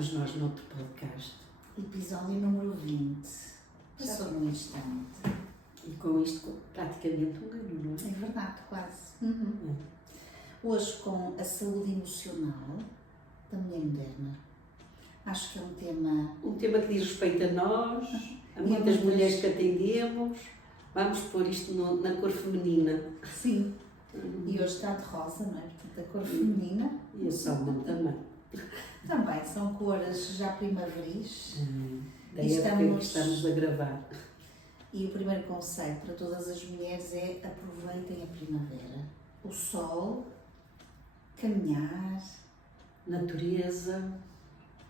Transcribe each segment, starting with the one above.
estamos nós noutro podcast. Episódio número 20. Passou num instante. E com isto praticamente um ano, não é? É verdade, quase. Hoje com a saúde emocional da mulher moderna. Acho que é um tema... Um tema que diz respeito a nós, a muitas mulheres que atendemos. Vamos pôr isto na cor feminina. Sim. E hoje está de rosa, não é? Portanto, a cor feminina. E a salmão também. Também são cores já primaveris. Da época em que estamos a gravar. E o primeiro conselho para todas as mulheres é aproveitem a primavera. O sol, caminhar, natureza,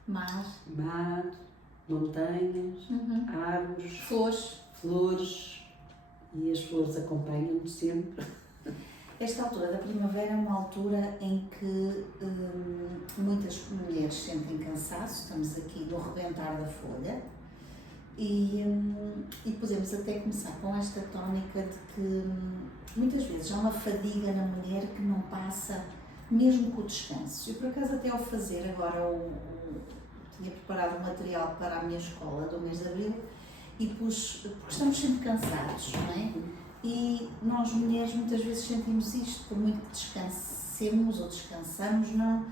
mar, montanhas, árvores, flores. E as flores acompanham-nos sempre. Esta altura da primavera é uma altura em que muitas mulheres sentem cansaço, estamos aqui no rebentar da folha e podemos até começar com esta tónica de que muitas vezes há uma fadiga na mulher que não passa mesmo com o descanso. Eu por acaso até ao fazer agora tinha preparado um material para a minha escola do mês de Abril e porque estamos sempre cansados, não é? E nós mulheres muitas vezes sentimos isto, por muito que descansemos ou descansamos, não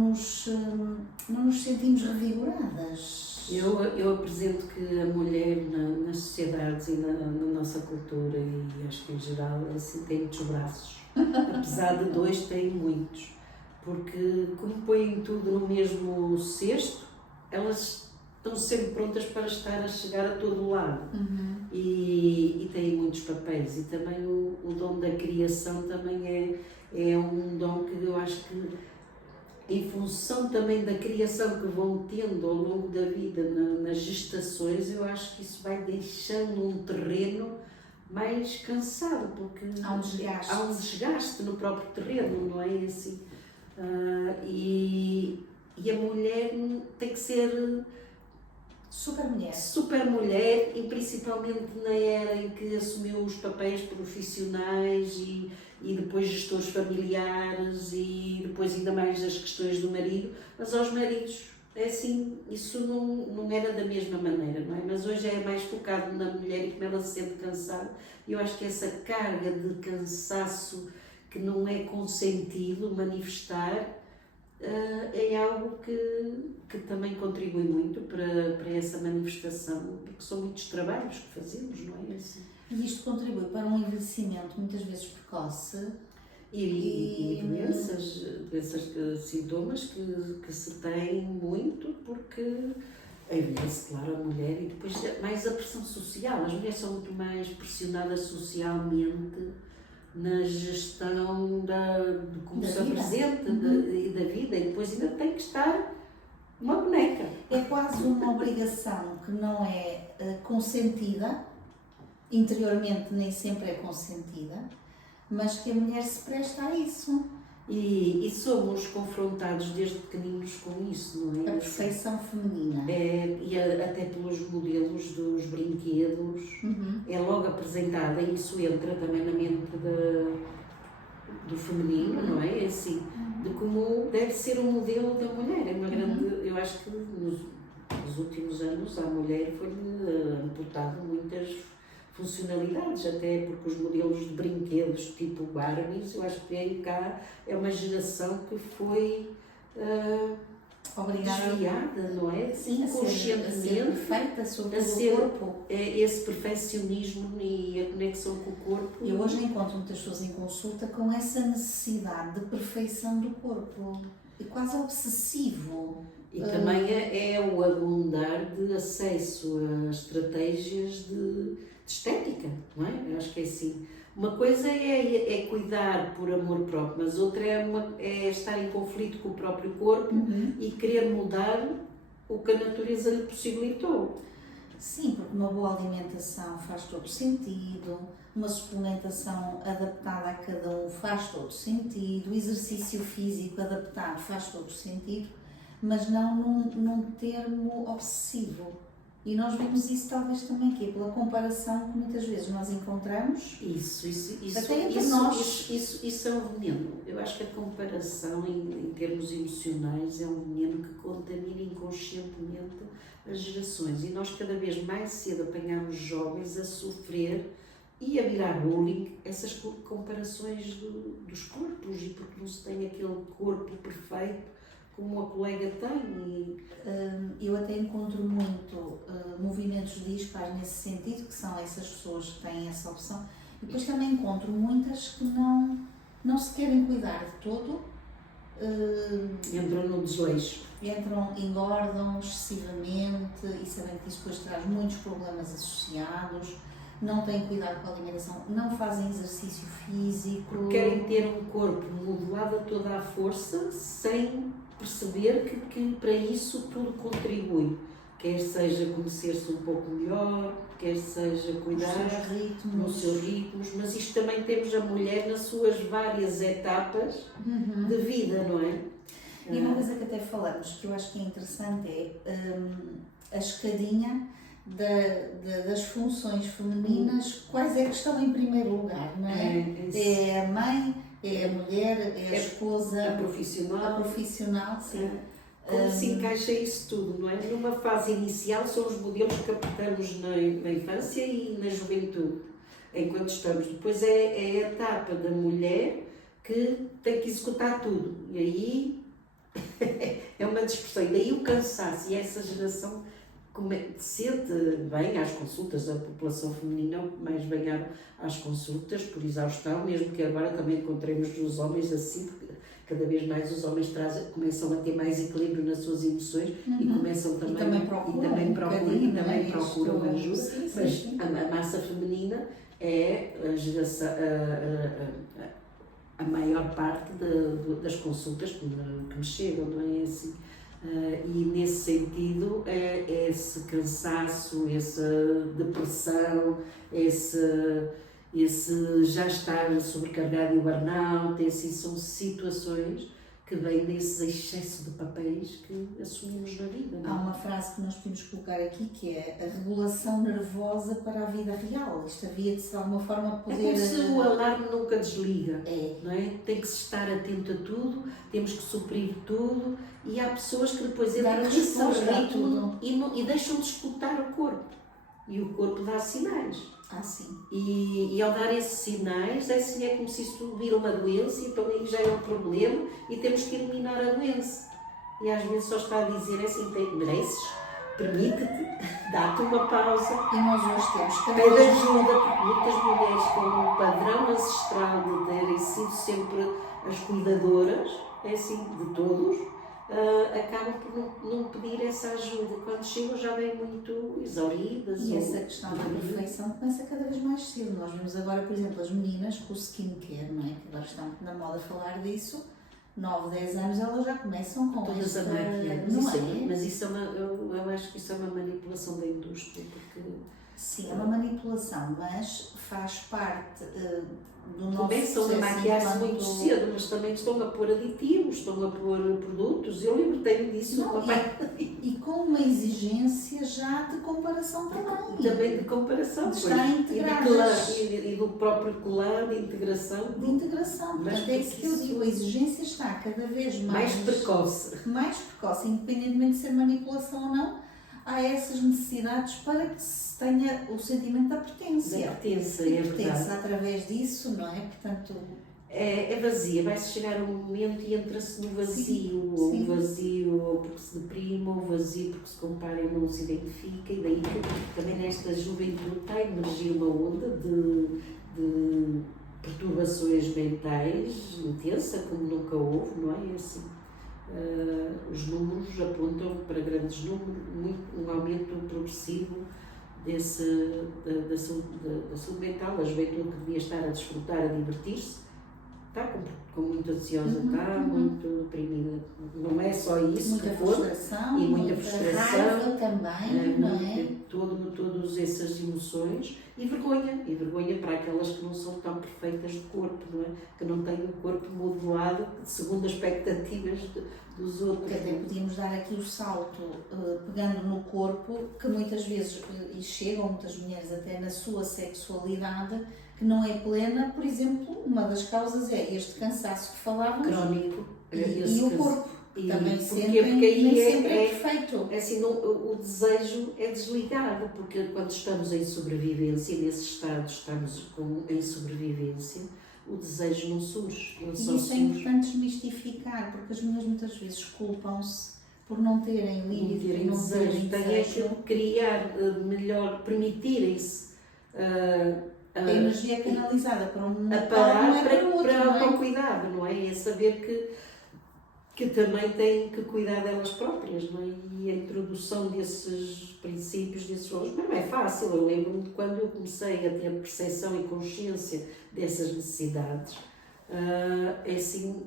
nos sentimos revigoradas. Eu apresento que a mulher nas sociedades e na nossa cultura, e acho que em geral, assim, tem muitos braços. Apesar de dois, tem muitos. Porque como põem tudo no mesmo cesto, elas estão sempre prontas para estar a chegar a todo lado. E têm muitos papéis. E também o dom da criação também é um dom que eu acho que, em função também da criação que vão tendo ao longo da vida, nas gestações, eu acho que isso vai deixando um terreno mais cansado, porque há um desgaste no próprio terreno, não é assim? E a mulher tem que ser super mulher, e principalmente na era em que assumiu os papéis profissionais e depois gestores familiares e depois ainda mais as questões do marido, mas aos maridos é assim, isso não era da mesma maneira, não é? Mas hoje é mais focado na mulher e como ela se sente cansada. Eu acho que essa carga de cansaço que não é consentido manifestar é algo que também contribui muito para essa manifestação, porque são muitos trabalhos que fazemos, não é assim? E isto contribui para um envelhecimento muitas vezes precoce. E doenças, sintomas que se têm muito, porque envelhece, claro, a mulher, e depois mais a pressão social. As mulheres são muito mais pressionadas socialmente na gestão de como se apresenta e da vida, e depois ainda tem que estar uma boneca. É quase uma obrigação que não é consentida, interiormente nem sempre é consentida, mas que a mulher se presta a isso. E somos confrontados desde pequeninos com isso, não é? A perfeição feminina. E até pelos modelos dos brinquedos, é logo apresentada, e isso entra também na mente do feminino, não é? Assim, de como deve ser o modelo da mulher. É uma grande, eu acho que nos últimos anos a mulher foi-lhe amputado muitas funcionalidades, até porque os modelos de brinquedos tipo Barbies, eu acho que vem cá, é uma geração que foi desviada, não é? Sim, conscientemente, a ser perfeita sobre o corpo. Esse perfeccionismo e a conexão com o corpo. Eu hoje encontro muitas pessoas em consulta com essa necessidade de perfeição do corpo, e quase obsessivo. E também é o abundar de acesso a estratégias de estética, não é? Eu acho que é assim. Uma coisa é cuidar por amor próprio, mas outra é estar em conflito com o próprio corpo e querer mudar o que a natureza lhe possibilitou. Sim, porque uma boa alimentação faz todo sentido, uma suplementação adaptada a cada um faz todo sentido, o exercício físico adaptado faz todo sentido, mas não num termo obsessivo. E nós vemos isso talvez também aqui, pela comparação que muitas vezes nós encontramos. Isso Até entre nós. Isso é um veneno. Eu acho que a comparação em termos emocionais é um veneno que contamina inconscientemente as gerações. E nós cada vez mais cedo apanhamos jovens a sofrer e a virar bullying essas comparações dos corpos, e porque não se tem aquele corpo perfeito como a colega tem. Eu até encontro muito movimentos dispares nesse sentido, que são essas pessoas que têm essa opção, e depois também encontro muitas que não se querem cuidar de todo. Entram no desleixo. Engordam excessivamente e sabem que isso depois traz muitos problemas associados, não têm cuidado com a alimentação, não fazem exercício físico. Querem ter um corpo modelado a toda a força sem perceber que para isso tudo contribui. Quer seja conhecer-se um pouco melhor, quer seja cuidar nos seus ritmos, mas isto também temos a mulher nas suas várias etapas de vida, não é? E uma coisa que até falamos, que eu acho que é interessante, é a escadinha das funções femininas, quais é que estão em primeiro lugar, não é? É a mãe, é a mulher, é a esposa, a profissional, sim. Como se encaixa isso tudo, não é? Numa fase inicial são os modelos que aplicamos na infância e na juventude, enquanto estamos. Depois é a etapa da mulher que tem que executar tudo, e aí é uma dispersão, e daí o cansaço, e essa geração sente bem às consultas, a população feminina mais vem às consultas por exaustão, mesmo que agora também encontremos os homens assim, porque cada vez mais os homens começam a ter mais equilíbrio nas suas emoções e começam também procuram ajuda, mas a massa feminina é a geração, a maior parte das consultas que me chegam, não é assim? E nesse sentido, esse cansaço, essa depressão, esse já estar sobrecarregado e o burnout, assim, são situações que vêm desse excesso de papéis que assumimos na vida. Não é? Há uma frase que nós podemos colocar aqui que é a regulação nervosa para a vida real. Isto havia de alguma forma poder... É como se o alarme nunca desliga, não é? Tem que se estar atento a tudo, temos que suprir tudo, e há pessoas que depois entram nesse ritmo e deixam de escutar o corpo. E o corpo dá sinais. Sim. E ao dar esses sinais, é como se isso vira uma doença, então aí já é um problema e temos que eliminar a doença. E às vezes só está a dizer assim, mereces, permite-te, dá-te uma pausa. E nós hoje temos que pede ajuda, porque muitas mulheres com um padrão ancestral de terem sido sempre as cuidadoras, é assim, de todos, acabam por não pedir essa ajuda. Quando chegam já vêm muito exauridas. E essa questão da perfeição começa cada vez mais cedo. Nós vemos agora, por exemplo, as meninas com o skincare, não é? Que agora estão na moda a falar disso. 9, 10 anos elas já começam com todas essa... a maquiar. Mas isso eu acho que isso é uma manipulação da indústria, porque... Sim, é uma manipulação, mas faz parte do nosso começam a maquiar-se muito cedo, mas também estão a pôr aditivos, estão a pôr produtos. Eu libertei-me disso. E com uma exigência já de comparação também. Também de comparação. De estar integradas. E do próprio colar de integração. De integração. Portanto, é isso que eu digo. A exigência está cada vez mais precoce. Mais precoce, independentemente de ser manipulação ou não. Há essas necessidades para que se tenha o sentimento da pertença. Da pertença, é verdade. Através disso, não é? Portanto... É vazia, vai-se chegar um momento e entra-se no vazio, ou um vazio porque se deprime, ou um vazio porque se compara e não se identifica, e daí que também nesta juventude está a emergir uma onda de perturbações mentais intensa, como nunca houve, não é? Assim. Os números apontam para grandes números, um aumento progressivo da saúde mental. A juventude que devia estar a desfrutar, a divertir-se, está com muito ansiosa, está muito deprimida. Não é só isso, muita frustração, e muita frustração raiva também, não é? Todos essas emoções e vergonha para aquelas que não são tão perfeitas de corpo, não é? Que não têm o corpo modelado segundo as expectativas dos outros. Até podíamos dar aqui o salto, pegando no corpo, que muitas vezes, e chegam muitas mulheres até na sua sexualidade, que não é plena. Por exemplo, uma das causas é este cansaço que falávamos. Crónico. E o corpo. Também porque aí nem sempre é perfeito. É assim, o desejo é desligado, porque quando estamos em sobrevivência, e nesse estado estamos em sobrevivência, o desejo não surge. E isso é importante desmistificar, porque as mulheres muitas vezes culpam-se por não terem líbido, não terem desejo. Tem é que criar melhor, permitirem-se a energia canalizada para um parar para o cuidado, não é? É saber que também têm que cuidar delas próprias, não é? E a introdução desses princípios, desses valores, mas não é fácil. Eu lembro-me de quando eu comecei a ter percepção e consciência dessas necessidades, é assim,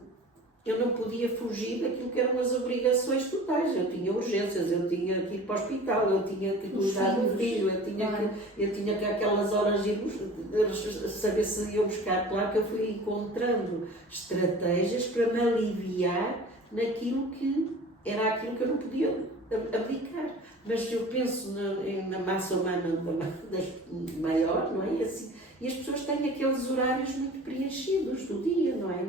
eu não podia fugir daquilo que eram as obrigações totais. Eu tinha urgências, eu tinha que ir para o hospital, eu tinha que cuidar do filho, eu tinha que aquelas horas ir saber se ia buscar. Claro que eu fui encontrando estratégias para me aliviar naquilo que era aquilo que eu não podia abdicar. Mas eu penso na massa humana maior, não é? E as pessoas têm aqueles horários muito preenchidos do dia, não é?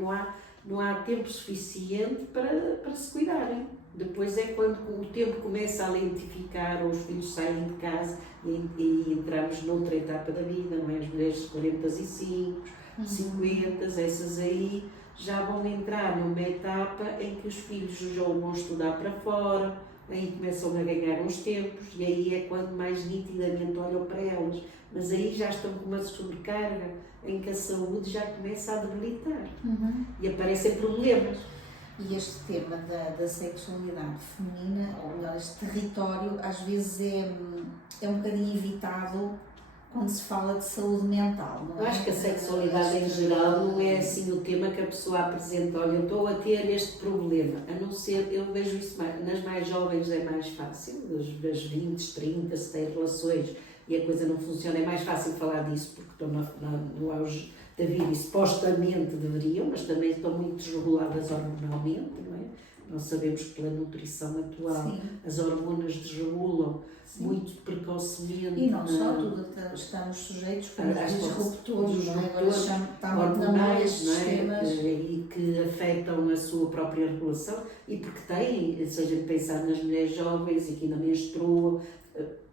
Não há tempo suficiente para se cuidarem. Depois é quando o tempo começa a lentificar, ou os filhos saem de casa e entramos noutra etapa da vida, não é? As mulheres de 45, 50, essas aí já vão entrar numa etapa em que os filhos já vão estudar para fora, aí começam a ganhar uns tempos e aí é quando mais nitidamente olham para elas. Mas aí já estão com uma sobrecarga em que a saúde já começa a debilitar e aparecem problemas. E este tema da sexualidade feminina, ou melhor, este território, às vezes é um bocadinho evitado quando se fala de saúde mental, não é? Eu acho que a sexualidade em geral não é assim o tema que a pessoa apresenta. Olha, eu estou a ter este problema, a não ser, eu vejo isso nas mais jovens é mais fácil, das 20, 30, se têm relações e a coisa não funciona, é mais fácil falar disso porque estão no auge da vida e supostamente deveriam, mas também estão muito desreguladas hormonalmente, não é? Nós sabemos que pela nutrição atual as hormonas desregulam muito precocemente. E não só, tudo estamos sujeitos a disruptores, não é? Agora está muito na moda estes sistemas. E que afetam a sua própria regulação e porque têm, seja pensar nas mulheres jovens e que ainda menstruam,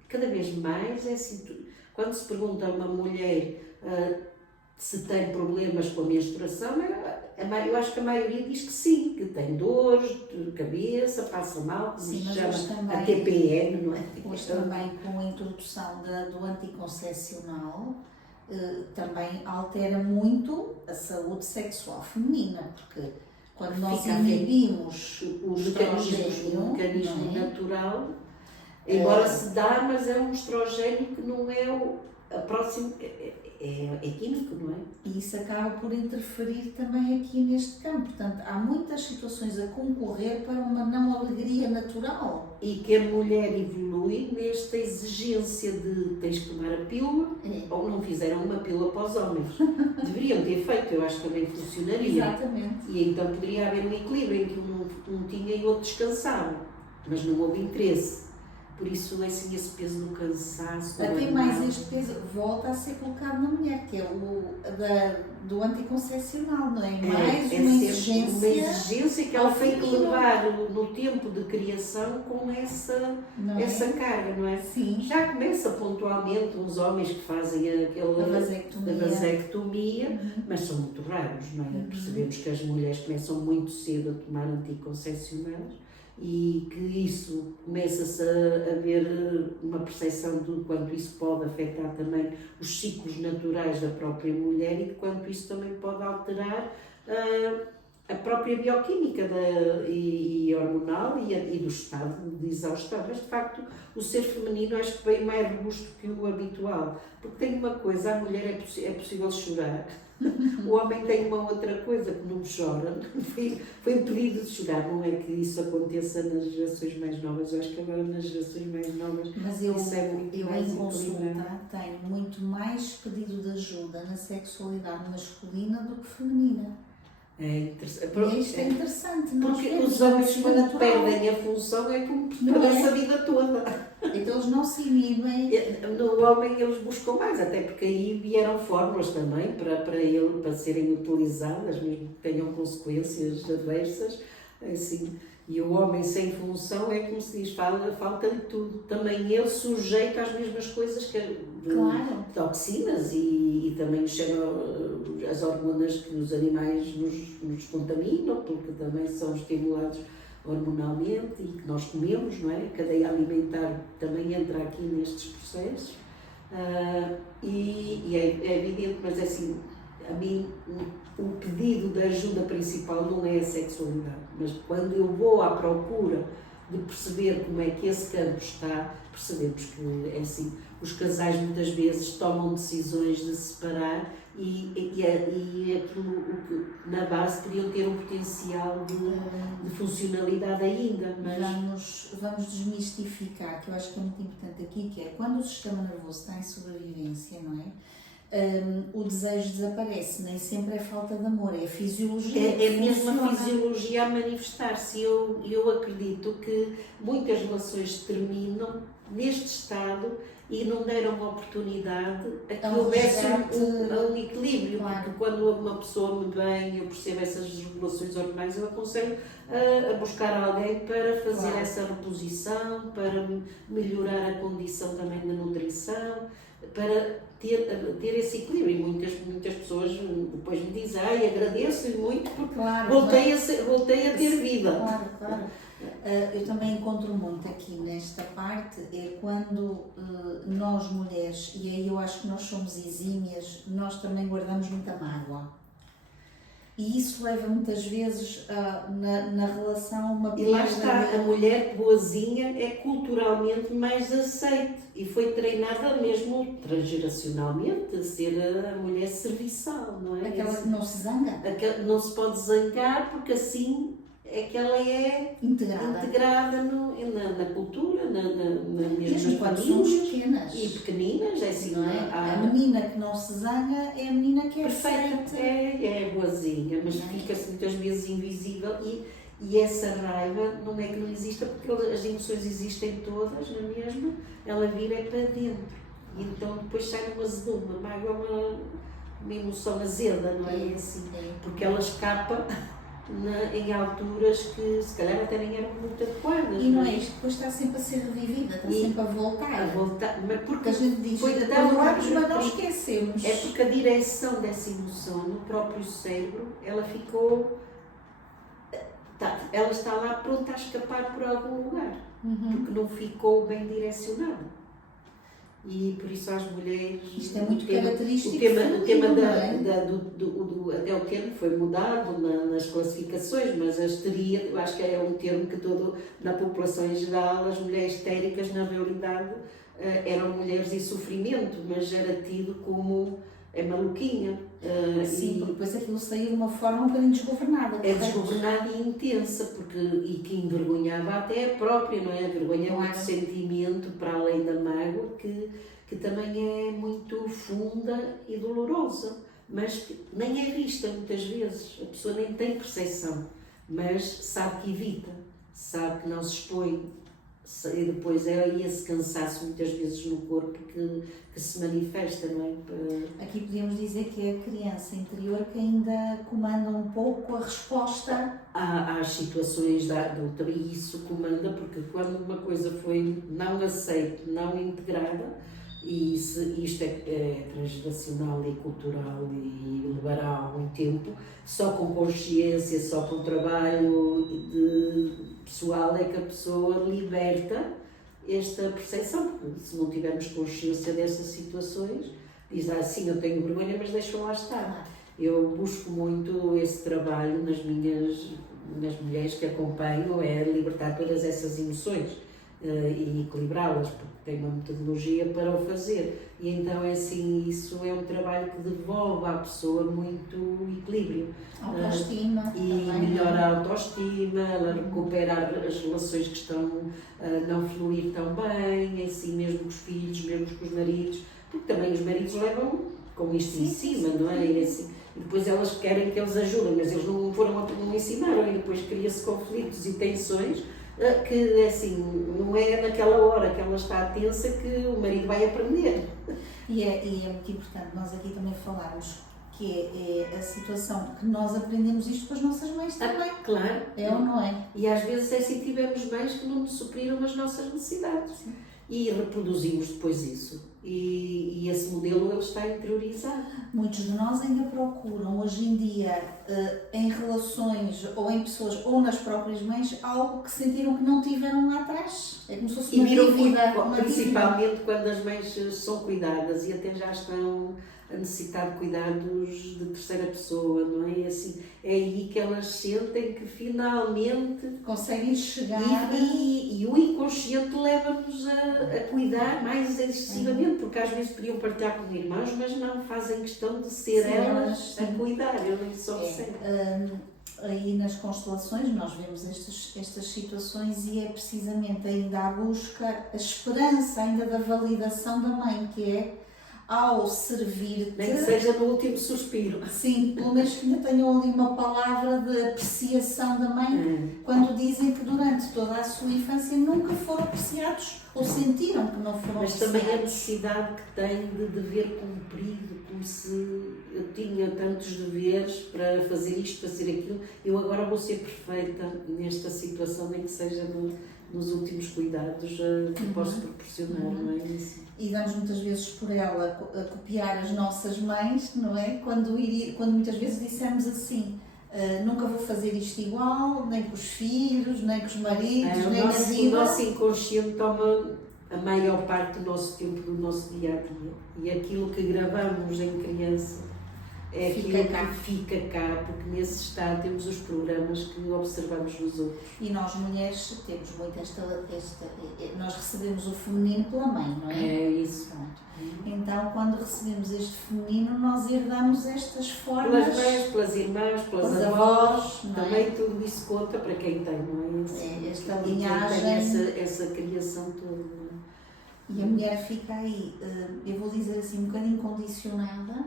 cada vez mais é assim, quando se pergunta a uma mulher se tem problemas com a menstruação, eu acho que a maioria diz que sim, que tem dores de cabeça, passa mal, como se chama a TPM, não é? Hoje também com a introdução do anticoncepcional, também altera muito a saúde sexual feminina, porque quando nós inibimos o mecanismo natural, embora se dá, mas é um estrogênio que não é a próxima... É químico, não é? E isso acaba por interferir também aqui neste campo. Portanto, há muitas situações a concorrer para uma não alegria natural. E que a mulher evolui nesta exigência de tens que tomar a pílula, ou não fizeram uma pílula para os homens. Deveriam ter feito, eu acho que também funcionaria. Exatamente. E então poderia haver um equilíbrio em que um tinha e o outro descansava, mas não houve interesse. Por isso, assim, esse peso do cansaço... Até mais este peso volta a ser colocado na mulher, que é do anticoncepcional, não é? Mais uma exigência... Uma exigência que ela tem que levar no tempo de criação com essa carga, não é? Sim. Já começa pontualmente uns homens que fazem a vasectomia, mas são muito raros, não é? Percebemos que as mulheres começam muito cedo a tomar anticoncepcionais, e que isso começa-se a haver uma percepção de quanto isso pode afetar também os ciclos naturais da própria mulher e de quanto isso também pode alterar a própria bioquímica e hormonal e do estado de exaustão. Mas, de facto, o ser feminino acho que veio mais robusto que o habitual. Porque tem uma coisa, a mulher é possível chorar. O homem tem uma outra coisa, que não chora. Foi impedido de chorar. Não é que isso aconteça nas gerações mais novas. Eu acho que agora nas gerações mais novas mas eu, isso é muito mais em consulta equilibrado. tenho muito mais pedido de ajuda na sexualidade masculina do que feminina. É interessante. E isto é interessante. Nós Porque vemos os homens, isso quando natural. perdem a função, é como perdem-se a vida toda. Então eles não se inibem. No homem eles buscam mais, até porque aí vieram fórmulas também para serem utilizadas, mesmo que tenham consequências adversas. Assim, e o homem sem função é como se diz, falta-lhe tudo. Também ele sujeita às mesmas coisas que Claro. toxinas e também as hormonas que os animais nos contaminam, porque também são estimulados hormonalmente e que nós comemos, não é? A cadeia alimentar também entra aqui nestes processos. E é evidente, mas é assim, a mim o pedido de ajuda principal não é a sexualidade, mas quando eu vou à procura de perceber como é que esse campo está, percebemos que é assim, os casais muitas vezes tomam decisões de se separar e aquilo que na base podiam ter um potencial de funcionalidade ainda, mas Vamos desmistificar, que eu acho que é muito importante aqui, que é quando o sistema nervoso está em sobrevivência, não é? O desejo desaparece, nem sempre é falta de amor, é a fisiologia. É mesmo a fisiologia a manifestar-se. Eu acredito que muitas relações terminam neste estado e não deram uma oportunidade a que houvesse um equilíbrio. Claro. Porque quando uma pessoa me vem, eu percebo essas regulações hormonais, eu aconselho a buscar alguém para fazer essa reposição, para melhorar a condição também da nutrição, para ter esse equilíbrio. E muitas pessoas depois me dizem, agradeço-lhe muito porque voltei a ter vida. Claro. Eu também encontro muito aqui nesta parte, é quando nós mulheres, e aí eu acho que nós somos exímias, nós também guardamos muita mágoa. E isso leva muitas vezes na relação uma perda. E lá está, a mulher boazinha é culturalmente mais aceite e foi treinada mesmo transgeracionalmente a ser a mulher serviçal, não é? Aquela que não se zanga. Não se pode zangar porque assim é que ela é integrada na cultura, mesmo quando somos pequenas. E pequeninas, é assim, não é? A menina que não se zanga é a menina que é perfeita. É boazinha, mas fica-se muitas vezes invisível e essa raiva não é que não exista, porque as emoções existem todas, não é mesmo? Ela vira para dentro e então depois sai uma azedume, uma mágoa, uma emoção azeda, não é? Assim, porque ela escapa em alturas que se calhar até nem eram muito adequadas. E não é isto, depois está sempre a ser revivida, está sempre a voltar. Mas porque a gente diz, mas nós esquecemos. É porque a direção dessa emoção no próprio cérebro, ela ficou... ela está lá pronta a escapar por algum lugar, porque não ficou bem direcionada. E por isso às mulheres... Isto é muito característico. Até o termo foi mudado nas classificações, mas a histeria, eu acho que é um termo que na população em geral, as mulheres histéricas na realidade eram mulheres em sofrimento, mas era tido como maluquinha. Sim, porque depois aquilo saiu de uma forma um bocadinho desgovernada. É desgovernada e intensa, e que envergonhava até a própria, não é? A vergonha é um sentimento, para além da mágoa, que também é muito funda e dolorosa, mas que nem é vista muitas vezes. A pessoa nem tem percepção, mas sabe que evita, sabe que não se expõe. E depois é aí esse cansaço muitas vezes no corpo que se manifesta, não é? Aqui podemos dizer que é a criança interior que ainda comanda um pouco a resposta às situações da adulta, e isso comanda, porque quando uma coisa foi não aceita, não integrada, e isto é transgeracional e cultural e levará algum tempo, só com consciência, só com trabalho pessoal é que a pessoa liberta esta percepção, porque se não tivermos consciência dessas situações, diz sim, eu tenho vergonha, mas deixa lá estar. Eu busco muito esse trabalho nas mulheres que acompanho, é libertar todas essas emoções e equilibrá-las, porque tem uma metodologia para o fazer. E então é assim, isso é um trabalho que devolve à pessoa muito equilíbrio. Autoestima. E também, melhora a autoestima, ela recupera as relações que estão a não fluir tão bem, assim mesmo com os filhos, mesmo com os maridos, porque também os maridos levam com isto em cima, não é? E, assim, e depois elas querem que eles ajudem, mas eles não ensinaram, e depois cria-se conflitos e tensões, que assim, não é naquela hora que ela está tensa que o marido vai aprender. E é muito importante nós aqui também falarmos que é a situação que nós aprendemos isto com as nossas mães também. Claro. É ou não é? E às vezes é assim, tivemos mães que não nos supriram as nossas necessidades. Sim. E reproduzimos depois isso. E esse modelo ele está interiorizado. Muitos de nós ainda procuram hoje em dia em relações ou em pessoas ou nas próprias mães algo que sentiram que não tiveram lá atrás. É como se fosse uma dívida. Principalmente quando as mães são cuidadas e até já estão a necessitar de cuidados de terceira pessoa, não é? Assim, é aí que elas sentem que finalmente conseguem chegar. E o inconsciente leva-nos a cuidar mais excessivamente, porque às vezes podiam partilhar com irmãos, mas não fazem questão de ser elas a cuidar, eu nem só sei. Aí nas constelações nós vemos estas situações e é precisamente ainda a busca, a esperança ainda da validação da mãe, que é ao servir-te... Nem que seja no último suspiro. Sim, pelo menos que ainda tenham ali uma palavra de apreciação da mãe, quando dizem que durante toda a sua infância nunca foram apreciados ou sentiram que não foram Mas apreciados. também a necessidade que tem de dever cumprido, como se eu tinha tantos deveres para fazer isto, fazer aquilo, eu agora vou ser perfeita nesta situação, nem que seja nos últimos cuidados que posso proporcionar, não é isso? E damos muitas vezes por ela a copiar as nossas mães, não é? Quando muitas vezes dissemos assim, nunca vou fazer isto igual, nem com os filhos, nem com os maridos, nem na vida. O nosso inconsciente toma a maior parte do nosso tempo, do nosso dia-a-dia. E aquilo que gravamos em criança é aquilo que fica cá, porque nesse estado temos os programas que observamos nos outros. E nós mulheres temos muito nós recebemos o feminino pela mãe, não é? É isso. Pronto. Então, quando recebemos este feminino, nós herdamos estas formas... Pelas mães, pelas irmãs, pelas avós, também tudo isso conta para quem tem, não é? Assim, esta linhagem... Tem essa criação toda. E a mulher fica aí, eu vou dizer assim, um bocadinho condicionada.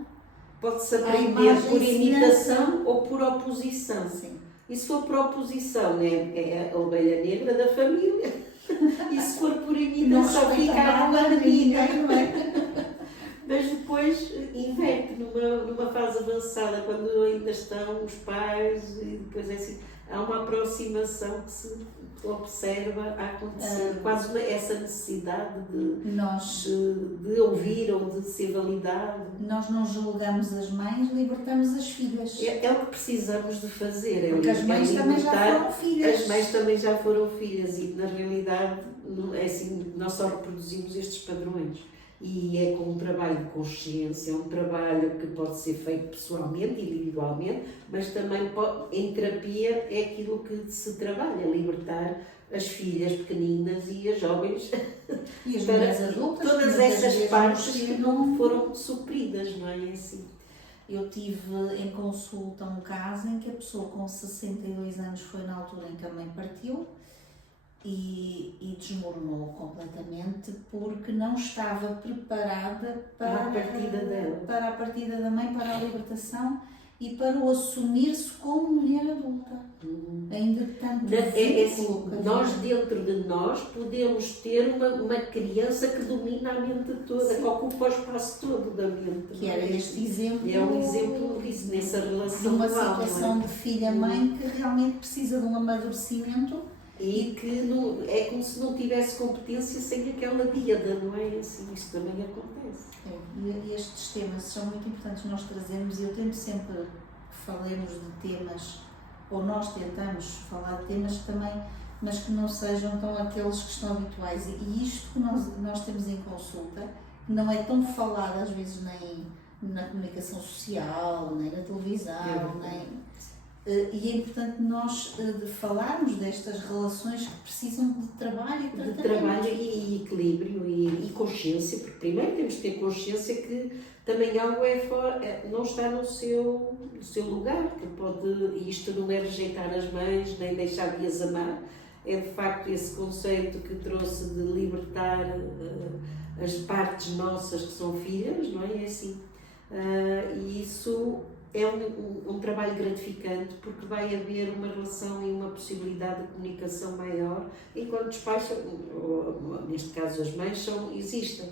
Pode-se aprender por imitação ou por oposição. Sim. E se for por oposição, é a ovelha negra da família. E se for por imitação, fica a menina, não é? Mas depois inverte numa fase avançada, quando ainda estão os pais, e depois é assim, há uma aproximação que se observa a acontecer, quase essa necessidade de ouvir ou de ser validado. Nós não julgamos as mães, libertamos as filhas. É o que precisamos de fazer. Porque as mães também já foram filhas. As mães também já foram filhas e, na realidade, é assim, nós só reproduzimos estes padrões. E é com um trabalho de consciência, um trabalho que pode ser feito pessoalmente, individualmente, mas também em terapia é aquilo que se trabalha, libertar as filhas pequeninas e as jovens e as mulheres adultas, todas essas partes que não foram supridas, não é assim? Eu tive em consulta um caso em que a pessoa com 62 anos foi na altura em que a mãe partiu e desmoronou completamente porque não estava preparada para a partida dela, para a partida da mãe, para a libertação e para o assumir-se como mulher adulta. Ainda tanto nós dentro de nós podemos ter uma criança que domina a mente toda, que ocupa o espaço todo da mente. Que era este exemplo. É um exemplo disso, nessa relação. De uma situação de filha-mãe que realmente precisa de um amadurecimento. E que é como se não tivesse competência sem aquela díada, não é assim? Isto também acontece. E estes temas são muito importantes nós trazermos, e eu tento sempre que falemos de temas, ou nós tentamos falar de temas também, mas que não sejam tão aqueles que estão habituais. E isto que nós temos em consulta, que não é tão falado às vezes na comunicação social, nem na televisão, e é importante nós falarmos destas relações que precisam de trabalho e tratamento. De trabalho e equilíbrio e consciência, porque primeiro temos que ter consciência que também algo não está no seu lugar, que e isto não é rejeitar as mães, nem deixar de as amar, é de facto esse conceito que trouxe de libertar as partes nossas que são filhas, não é? É assim. E isso é um trabalho gratificante porque vai haver uma relação e uma possibilidade de comunicação maior enquanto os pais, ou neste caso as mães, existem.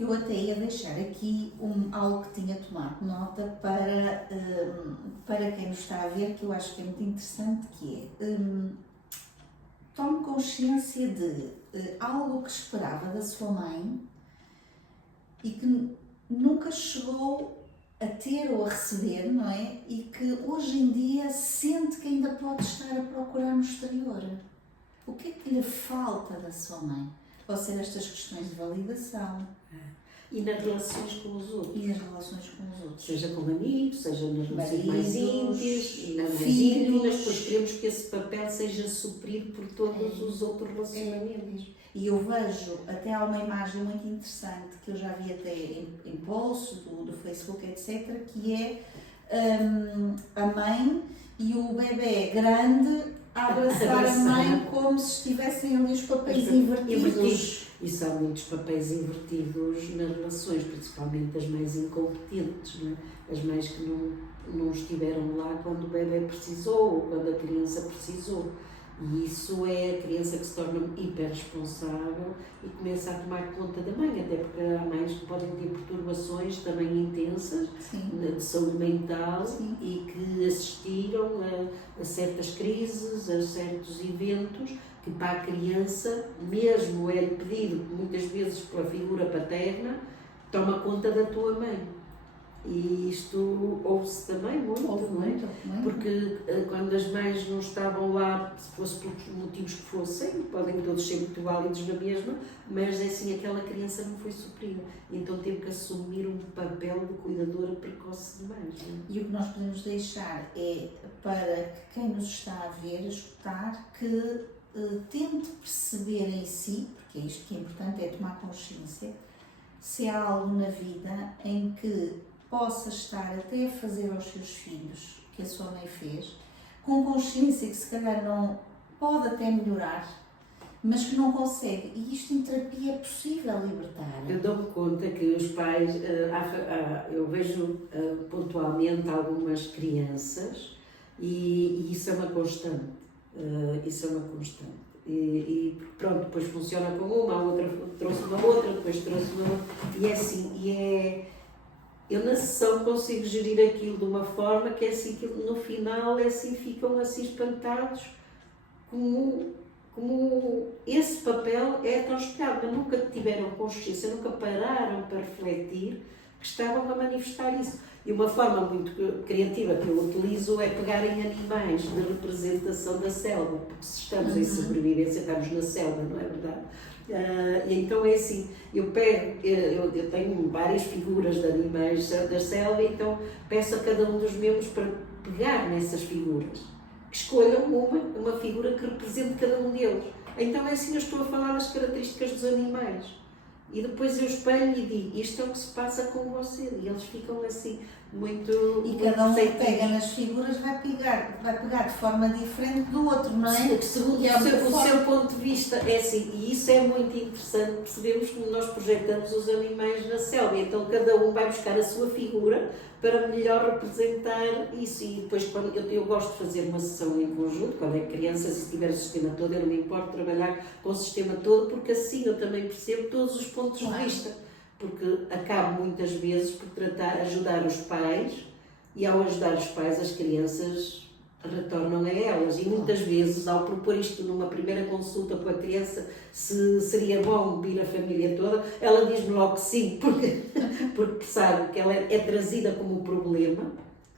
Eu até ia deixar aqui algo que tinha tomado nota para quem nos está a ver, que eu acho que é muito interessante, que é tome consciência de algo que esperava da sua mãe e que nunca chegou a ter ou a receber, não é? E que hoje em dia sente que ainda pode estar a procurar no exterior. O que é que lhe falta da sua mãe? Pode ser estas questões de validação. E nas relações com os outros. E nas relações com os outros. Seja com amigos, seja nas relações mais íntimas, filhos, pois queremos que esse papel seja suprido por todos os outros relacionamentos. E eu vejo, até há uma imagem muito interessante que eu já vi até em posts do Facebook, etc., que é a mãe e o bebê grande a abraçar a mãe como se estivessem ali os papéis invertidos. Isso há muitos papéis invertidos nas relações, principalmente as mães incompetentes, não é? As mães que não estiveram lá quando o bebê precisou ou quando a criança precisou. E isso é a criança que se torna hiperresponsável e começa a tomar conta da mãe, até porque há mães que podem ter perturbações também intensas de saúde mental e que assistiram a certas crises, a certos eventos que para a criança, mesmo é pedido muitas vezes pela figura paterna, toma conta da tua mãe. E isto ouve-se também muito, não é? Porque quando as mães não estavam lá, se fosse por motivos que fossem, podem todos ser muito válidos na mesma, mas assim aquela criança não foi suprida. Então teve que assumir um papel de cuidadora precoce demais. Não é? E o que nós podemos deixar é para quem nos está a ver, a escutar, que tente perceber em si, porque é isto que é importante, é tomar consciência, se há algo na vida em que possa estar até a fazer aos seus filhos que a sua mãe fez, com consciência que se calhar não pode até melhorar, mas que não consegue. E isto em terapia é possível libertar. Eu dou-me conta que os pais, eu vejo pontualmente algumas crianças e isso é uma constante. Isso é uma constante. E pronto, depois funciona com uma, a outra trouxe uma outra, depois trouxe uma outra. E é assim, eu na sessão consigo gerir aquilo de uma forma que é assim, que no final é assim, ficam assim espantados como esse papel é tão espelhado, mas nunca tiveram consciência, nunca pararam para refletir que estavam a manifestar isso. E uma forma muito criativa que eu utilizo é pegar em animais de representação da selva, porque se estamos em sobrevivência, estamos na selva, não é verdade? Então é assim, eu tenho várias figuras de animais da selva, então peço a cada um dos membros para pegar nessas figuras, que escolham uma figura que represente cada um deles. Então é assim, eu estou a falar das características dos animais. E depois eu espelho e digo, isto é o que se passa com você. E eles ficam assim, muito... E cada um que pega nas figuras vai pegar de forma diferente do outro, não é? Segundo o seu ponto de vista, é assim. E isso é muito interessante, percebemos que nós projetamos os animais na selva. Então cada um vai buscar a sua figura para melhor representar isso. E depois, quando eu gosto de fazer uma sessão em conjunto, quando é criança, se tiver o sistema todo, eu não me importo trabalhar com o sistema todo, porque assim eu também percebo todos os pontos de vista. Porque acabo muitas vezes por ajudar os pais, e ao ajudar os pais, as crianças retornam a elas. E muitas vezes, ao propor isto numa primeira consulta com a criança, se seria bom vir a família toda, ela diz-me logo que sim, porque sabe que ela é trazida como problema.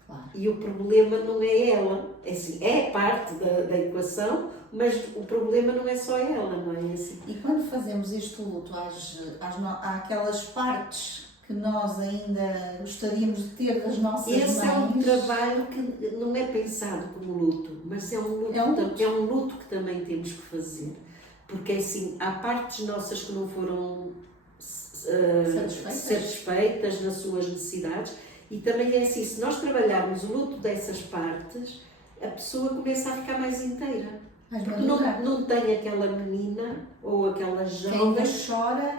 Claro. E o problema não é ela, é parte da equação, mas o problema não é só ela, não é assim? E quando fazemos este luto, há aquelas partes que nós ainda gostaríamos de ter das nossas Esse mães. é um trabalho que não é pensado como luto, mas é um luto que também temos que fazer. Porque assim, há partes nossas que não foram satisfeitas nas suas necessidades, e também é assim, se nós trabalharmos o luto dessas partes, a pessoa começa a ficar mais inteira. Porque não tem aquela menina ou aquela jovem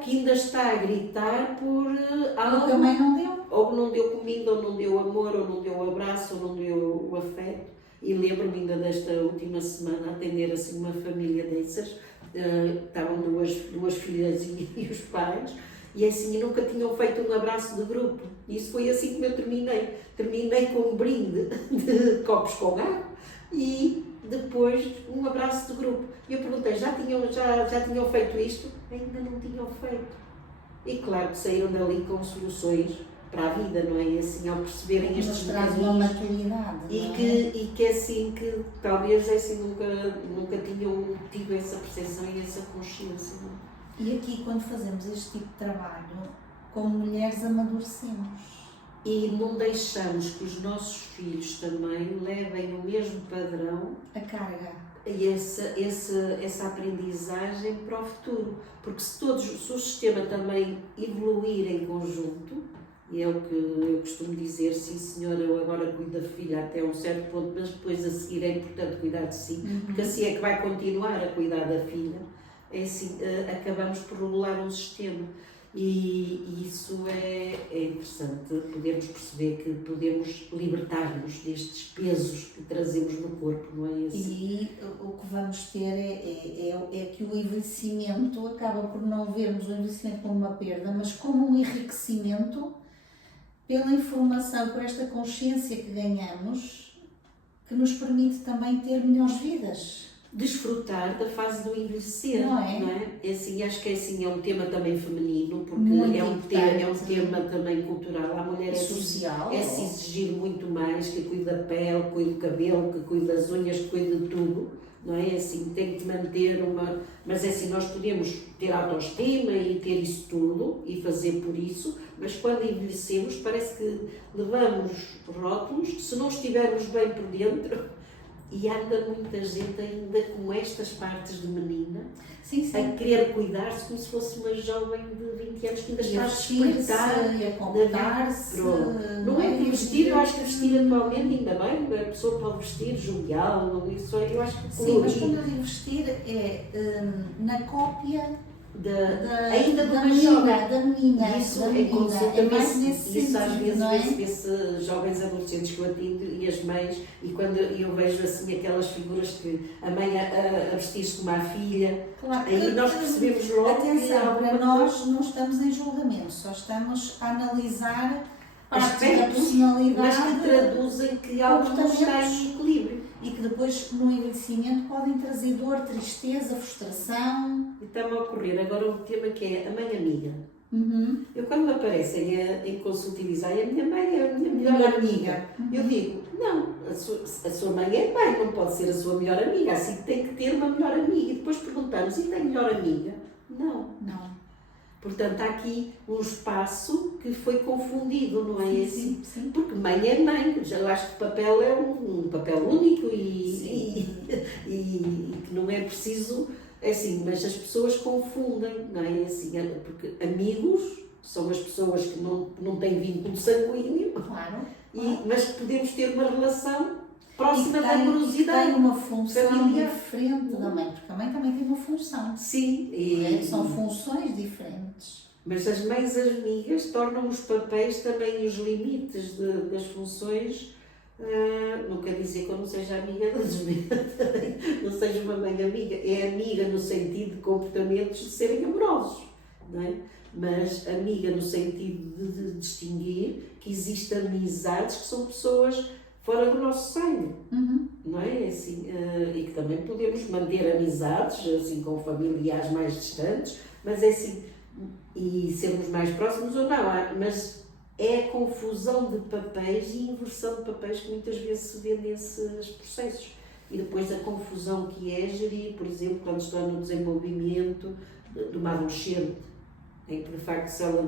que ainda está a gritar por algo que a mãe não deu. Ou não deu comida, ou não deu amor, ou não deu abraço, ou não deu o afeto. E lembro-me ainda desta última semana atender assim uma família dessas, estavam duas filhas e os pais, e assim nunca tinham feito um abraço de grupo. E isso foi assim que eu terminei. Terminei com um brinde de copos com água e depois um abraço de grupo. E eu perguntei, já tinham feito isto? Ainda não tinham feito. E claro que saíram dali com soluções para a vida, não é? E assim, ao perceberem estes mecanismos e que assim, que talvez assim nunca tinham tido essa percepção e essa consciência. Não é? E aqui, quando fazemos este tipo de trabalho, como mulheres amadurecemos. E não deixamos que os nossos filhos também levem o mesmo padrão, a carga, e essa aprendizagem para o futuro. Porque se o sistema também evoluir em conjunto, e é o que eu costumo dizer, sim senhora, eu agora cuido da filha até um certo ponto, mas depois a seguir é importante cuidar de si, porque assim é que vai continuar a cuidar da filha. É assim, acabamos por regular um sistema. E isso é interessante, podermos perceber que podemos libertar-nos destes pesos que trazemos no corpo, não é assim? E o que vamos ter é que o envelhecimento acaba por não vermos o envelhecimento como uma perda, mas como um enriquecimento pela informação, por esta consciência que ganhamos, que nos permite também ter melhores vidas. Desfrutar da fase do envelhecer, não é? Não é? É assim, acho que é um tema também feminino, porque muito é um tema também cultural. A mulher social, se exigir muito mais, que cuide da pele, que cuide do cabelo, que cuide das unhas, que cuide de tudo, não é? Assim, tem que manter uma... Mas é assim, nós podemos ter autoestima e ter isso tudo e fazer por isso, mas quando envelhecemos parece que levamos rótulos que, se não estivermos bem por dentro... E anda muita gente ainda com estas partes de menina, a querer cuidar-se como se fosse uma jovem de 20 anos que ainda está a respeitar, a comportar-se. Não é que vestir, eu acho que vestir atualmente, ainda bem, a pessoa pode vestir jovial, isso, eu acho que sim, mas quando eu digo vestir é na cópia ainda da menina. Isso é mais nesse sentido, isso às vezes não é? vê-se jovens adolescentes que eu atendo e as mães, e quando eu vejo assim aquelas figuras que a mãe a vestir-se como a filha, claro, aí nós percebemos logo. Atenção, para nós não estamos em julgamento, só estamos a analisar partes da personalidade, mas que traduzem que algo não está em equilíbrio. E que depois, no envelhecimento, podem trazer dor, tristeza, frustração. E está-me a ocorrer agora um tema que é a mãe amiga. Eu, quando me aparecem em consulta e dizem, a minha mãe é a minha melhor amiga, eu digo, não, a sua mãe é mãe, não pode ser a sua melhor amiga, assim que tem que ter uma melhor amiga. E depois perguntamos, e tem melhor amiga? Não. Portanto, há aqui um espaço que foi confundido, não é assim? Sim. Porque mãe é mãe, eu acho que o papel é um papel único e que não é preciso, é assim, mas as pessoas confundem, não é assim? Porque amigos são as pessoas que não têm vínculo sanguíneo, claro. Mas podemos ter uma relação próxima da amorosidade. Tem uma função diferente da mãe, porque a mãe também tem uma função. Sim. São funções diferentes. Mas as mães amigas tornam os papéis também os limites das funções. Não quer dizer que eu não seja amiga das mães, não seja uma mãe amiga. É amiga no sentido de comportamentos de serem amorosos, não é? Mas amiga no sentido de distinguir que existem amizades que são pessoas fora do nosso sangue, não é? Assim, e que também podemos manter amizades assim, com familiares mais distantes, mas é assim, e sermos mais próximos ou não, mas é a confusão de papéis e inversão de papéis que muitas vezes se vê nesses processos. E depois a confusão que é gerir, por exemplo, quando está no desenvolvimento de uma adolescente, em que de facto se ela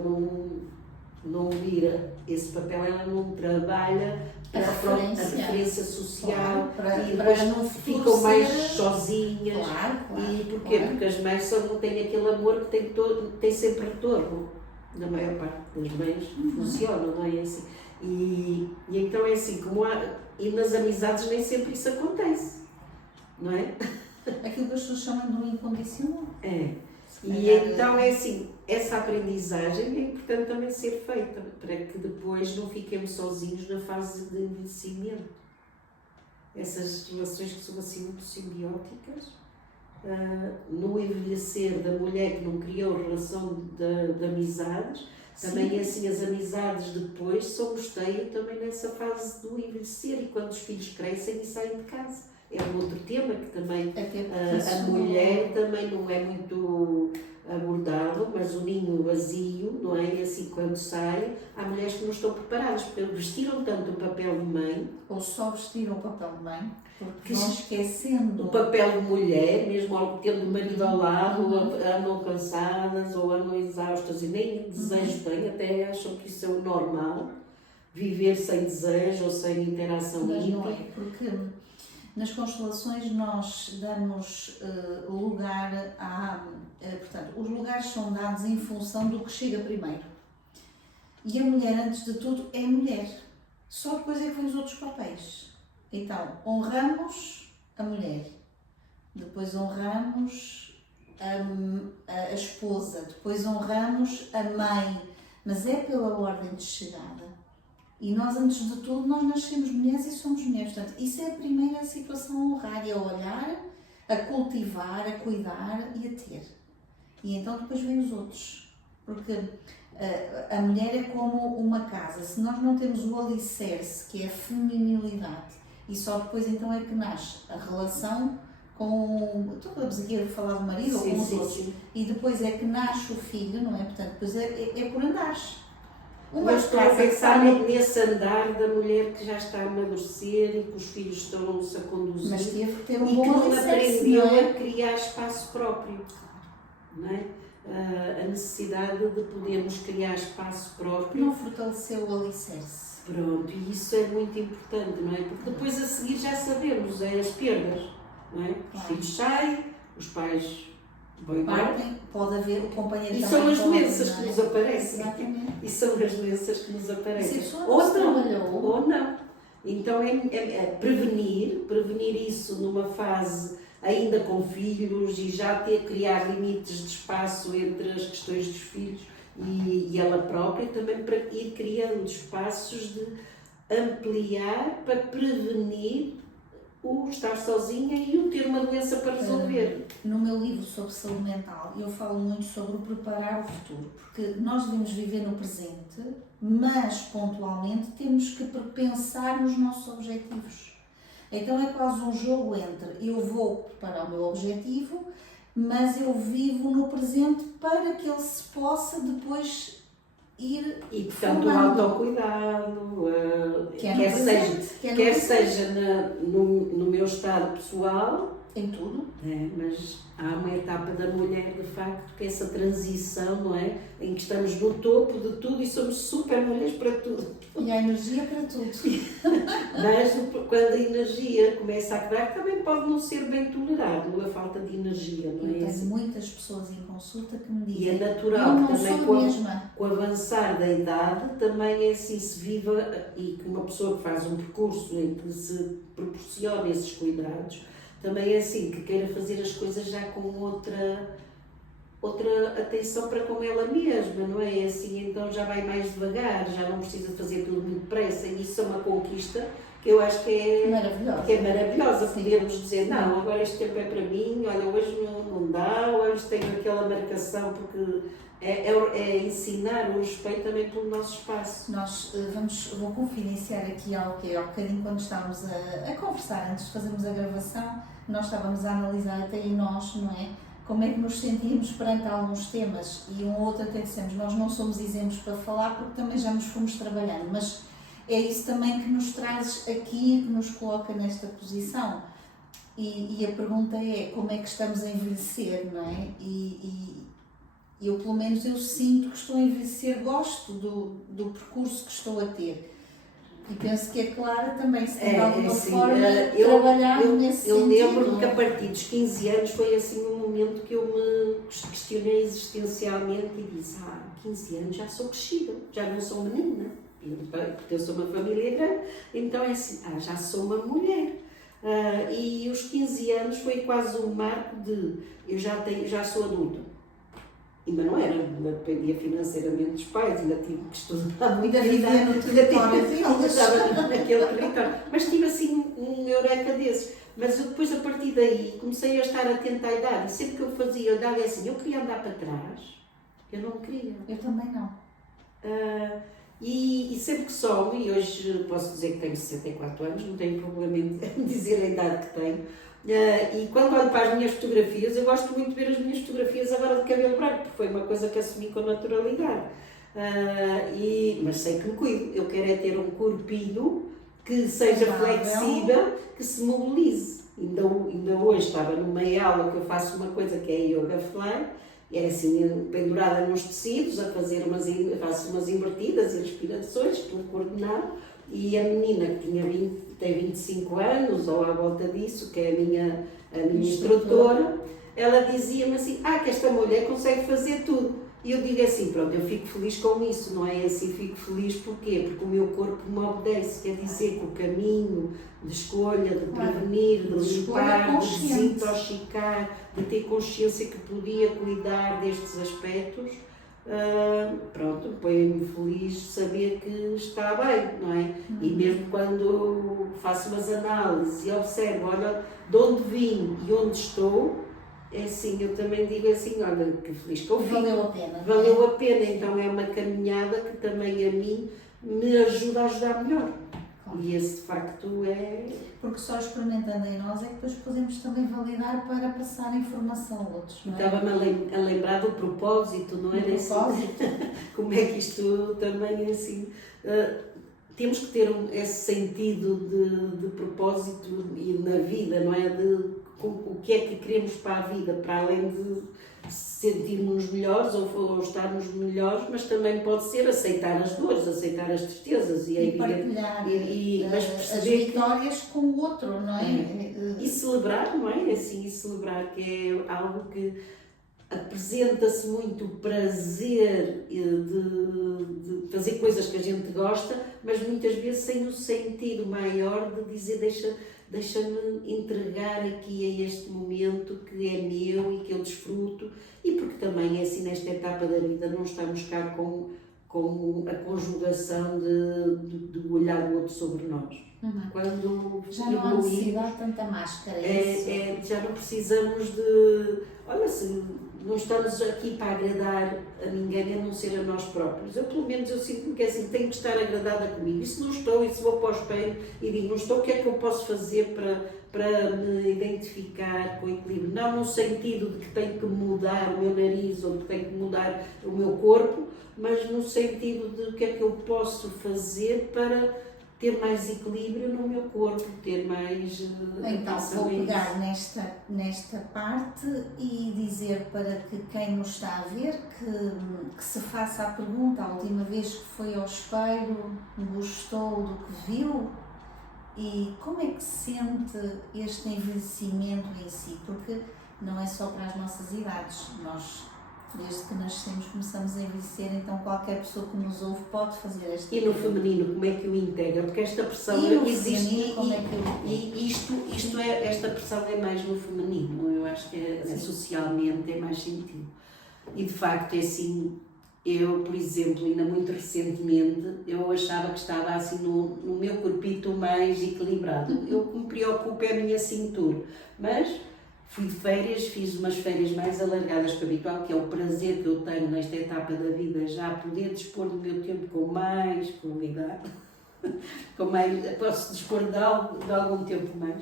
não vira esse papel, ela não trabalha para a referência social, claro, e depois não ficam mais sozinhas. Claro, E porquê? Porque as mães só não têm aquele amor que tem sempre retorno. Na maior parte das mães funcionam, não é assim? E então é assim, e nas amizades nem sempre isso acontece, não é? Aquilo que as pessoas chamam do incondicional. É. E então é assim, essa aprendizagem é importante também ser feita, para que depois não fiquemos sozinhos na fase de envelhecimento. Essas relações que são assim muito simbióticas, no envelhecer da mulher que não criou relação de amizades, também é assim, as amizades depois só gosteiam também nessa fase do envelhecer, e quando os filhos crescem e saem de casa. É um outro tema que também a mulher também não é muito abordado, mas o ninho vazio, não é? E assim, quando sai, há mulheres que não estão preparadas, porque vestiram tanto o papel de mãe, ou só vestiram o papel de mãe, porque vão esquecendo o papel de mulher, mesmo tendo o marido ao lado, andam cansadas ou andam exaustas e nem desejo têm, até acham que isso é o normal, viver sem desejo ou sem interação íntima. Não é, porque nas constelações nós damos lugar portanto, os lugares são dados em função do que chega primeiro. E a mulher, antes de tudo, é mulher. Só depois é que vêm os outros papéis. Então, honramos a mulher, depois honramos a esposa, depois honramos a mãe, mas é pela ordem de chegada. E nós, antes de tudo, nós nascemos mulheres e somos mulheres. Portanto, isso é a primeira situação a honrar, e a olhar, a cultivar, a cuidar e a ter. E então depois vêm os outros. Porque a mulher é como uma casa. Se nós não temos o alicerce, que é a feminilidade, e só depois então é que nasce a relação com... Estamos aqui a falar do marido ou com os outros. Sim. E depois é que nasce o filho, não é? Portanto, depois é por andares. Mas estou a pensar nesse andar da mulher que já está a amadurecer e que os filhos estão-se a conduzir, mas teve que ter um e bom que não aprendeu a criar espaço próprio, não é? A necessidade de podermos criar espaço próprio. Não fortaleceu o alicerce. Pronto, e isso é muito importante, não é? Porque depois a seguir já sabemos, é as perdas, não é? Os filhos saem, os pais partem, pode haver o companheiro. E são as doenças que nos aparecem. Exatamente. E são as doenças que nos aparecem. Ou não. Então é prevenir isso numa fase ainda com filhos, e já criar limites de espaço entre as questões dos filhos e ela própria, também para ir criando espaços de ampliar para prevenir o estar sozinha e o ter uma doença para resolver. No meu livro sobre saúde mental, eu falo muito sobre o preparar o futuro, porque nós devemos viver no presente, mas pontualmente temos que pensar nos nossos objetivos. Então é quase um jogo entre eu vou preparar o meu objetivo, mas eu vivo no presente para que ele se possa depois ir e portanto o autocuidado, quer seja no meu estado pessoal, em tudo, mas há uma etapa da mulher de facto que é essa transição, não é? Em que estamos no topo de tudo e somos super mulheres para tudo. E há energia para tudo. Mas quando a energia começa a quebrar, também pode não ser bem tolerado a falta de energia, não é? Eu tenho muitas pessoas em consulta que me dizem, e é natural que também com o avançar da idade também é assim, se viva, e que uma pessoa que faz um percurso em que se proporciona esses cuidados, também é assim, que queira fazer as coisas já com outra atenção para com ela mesma, não é? Assim, então já vai mais devagar, já não precisa fazer tudo muito depressa, e isso é uma conquista que eu acho que é maravilhosa. Podemos dizer, não, agora este tempo é para mim, olha, hoje não dá, hoje tenho aquela marcação, porque é ensinar o respeito também pelo nosso espaço. Nós vou confidenciar aqui algo que há bocadinho, quando estávamos a conversar, antes de fazermos a gravação, nós estávamos a analisar até em nós, não é? Como é que nos sentíamos perante alguns temas, e um ou outro até dissemos, nós não somos exemplos para falar porque também já nos fomos trabalhando, mas é isso também que nos traz aqui, que nos coloca nesta posição. E a pergunta é, como é que estamos a envelhecer, não é? Eu, pelo menos, eu sinto que estou a envelhecer, gosto do percurso que estou a ter. E penso que a Clara também se tem de alguma forma trabalhar nesse sentido. Eu lembro-me que a partir dos 15 anos foi assim um momento que eu me questionei existencialmente e disse, 15 anos já sou crescida, já não sou menina, porque eu sou uma família grande, então é assim, já sou uma mulher. E os 15 anos foi quase um marco de, eu já sou adulta. Ainda não era, ainda dependia financeiramente dos pais, ainda tive que estudar muita vida no território estava naquele território. Mas tive assim um eureka desses. Mas eu depois, a partir daí, comecei a estar atenta à idade. E sempre que eu fazia a idade, é assim, eu queria andar para trás, eu não queria. Eu também não. E sempre que soube, e hoje posso dizer que tenho 64 anos, não tenho problema em dizer a idade que tenho. E quando olho para as minhas fotografias, eu gosto muito de ver as minhas fotografias agora de cabelo branco, porque foi uma coisa que assumi com naturalidade. Mas sei que me cuido. Eu quero é ter um corpinho que seja flexível, que se mobilize. Ainda hoje estava numa aula que eu faço uma coisa que é a Yoga Fly, e é assim, pendurada nos tecidos, faço umas invertidas e respirações, tudo coordenado. E a menina que tem 25 anos, ou à volta disso, que é a minha instrutora, ela dizia-me assim, que esta mulher consegue fazer tudo. E eu digo assim, pronto, eu fico feliz com isso, não é assim, fico feliz porquê? Porque o meu corpo me obedece, quer dizer que o caminho de escolha, de prevenir, de limpar, de desintoxicar, de ter consciência que podia cuidar destes aspectos, pronto, põe-me feliz saber que está bem, não é? E mesmo quando faço umas análises e observo, olha, de onde vim e onde estou, é assim, eu também digo assim, olha, que feliz que eu fico. Valeu a pena. Valeu a pena, então é uma caminhada que também a mim me ajuda a ajudar melhor. Claro. E esse de facto é... Porque só experimentando em nós é que depois podemos também validar para passar a informação a outros. Estava-me a lembrar do propósito, não é? Do propósito. Como é que isto também é assim... temos que ter esse sentido de propósito e na vida, não é? O que é que queremos para a vida, para além de sentirmos melhores ou estarmos melhores, mas também pode ser aceitar as dores, aceitar as tristezas e partilhar mas as vitórias com o outro, não é? E celebrar, não é? Assim, e celebrar, que é algo que apresenta-se muito o prazer de fazer coisas que a gente gosta, mas muitas vezes sem o sentido maior de dizer deixa-me entregar aqui a este momento que é meu e que eu desfruto, e porque também é assim, nesta etapa da vida não estamos cá com a conjugação do olhar do outro sobre nós. Quando já não há necessidade de tanta máscara. Já não precisamos de... Olha, se não estamos aqui para agradar a ninguém, a não ser a nós próprios. Eu, pelo menos, eu sinto que é assim, tenho que estar agradada comigo. E se não estou, e se vou para o espelho e digo, não estou, o que é que eu posso fazer para me identificar com o equilíbrio? Não no sentido de que tenho que mudar o meu nariz ou de que tenho que mudar o meu corpo, mas no sentido de o que é que eu posso fazer para ter mais equilíbrio no meu corpo, ter mais... Então, vou pegar nesta parte e dizer para que quem nos está a ver que se faça a pergunta, a última vez que foi ao espelho, gostou do que viu e como é que se sente este envelhecimento em si, porque não é só para as nossas idades, nós... Desde que nascemos começamos a envelhecer, então qualquer pessoa que nos ouve pode fazer esta E no feminino, como é que o integra? Porque esta pressão existe esta pressão é mais no feminino, eu acho que socialmente é mais sentido. E de facto é assim, eu, por exemplo, ainda muito recentemente, eu achava que estava assim no meu corpito mais equilibrado. O que me preocupa é a minha cintura, mas... Fui de férias, fiz umas férias mais alargadas que o habitual, que é o prazer que eu tenho nesta etapa da vida, já poder dispor do meu tempo com mais qualidade, posso dispor de algum tempo mais.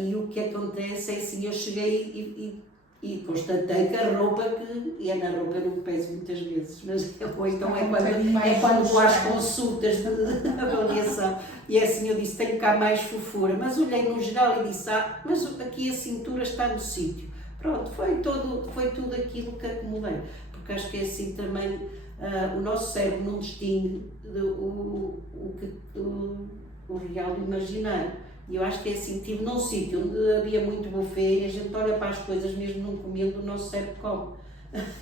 E o que acontece é assim, eu cheguei e constatei que a roupa, e na roupa eu não me peso muitas vezes, mas ou então quando vou às consultas de avaliação, e é assim, eu disse, tenho cá mais fofura, mas olhei no geral e disse, mas aqui a cintura está no sítio. Pronto, foi tudo aquilo que acumulei, porque acho que é assim também, o nosso cérebro não distingue o real do imaginário. E eu acho que é assim, estive num sítio onde havia muito buffet e a gente olha para as coisas mesmo não comendo, o nosso cérebro come.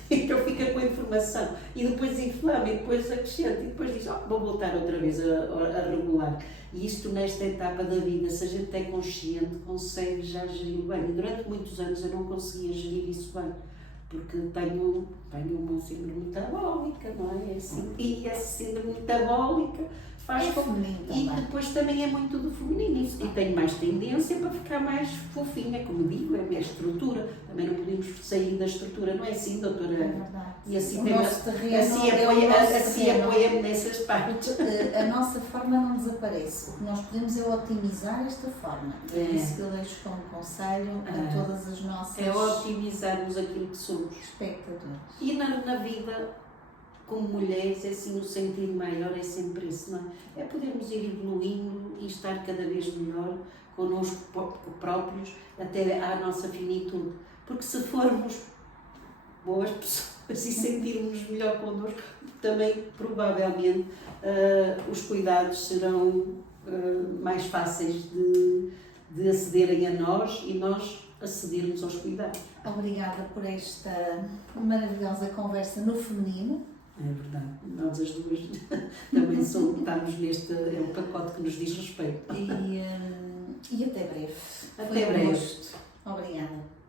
Então fica com a informação e depois inflama e depois acrescenta e depois diz, vou voltar outra vez a regular. E isto nesta etapa da vida, se a gente é consciente, consegue já gerir bem. E durante muitos anos eu não conseguia gerir isso bem, porque tenho uma síndrome metabólica, não é? E essa síndrome metabólica faz com que depois também é muito do feminino e tenho mais tendência para ficar mais fofinha, como digo, é a minha estrutura, também não podemos sair da estrutura, não é assim, doutora? É verdade. E assim, apoia-me nessas partes. A nossa forma não desaparece, o que nós podemos é otimizar esta forma, é isso que eu deixo como conselho a todas as nossas... É otimizarmos aquilo que somos. Espectadores. E na vida, como mulheres, é assim, o sentido maior é sempre esse, não é? É podermos ir evoluindo e estar cada vez melhor connosco próprios, até à nossa finitude. Porque se formos boas pessoas e sentirmos melhor connosco, também, provavelmente, os cuidados serão mais fáceis de acederem a nós e nós acedermos aos cuidados. Obrigada por esta maravilhosa conversa no feminino. É verdade, nós as duas também estamos neste, é um pacote que nos diz respeito. E até breve. Até breve. Obrigada.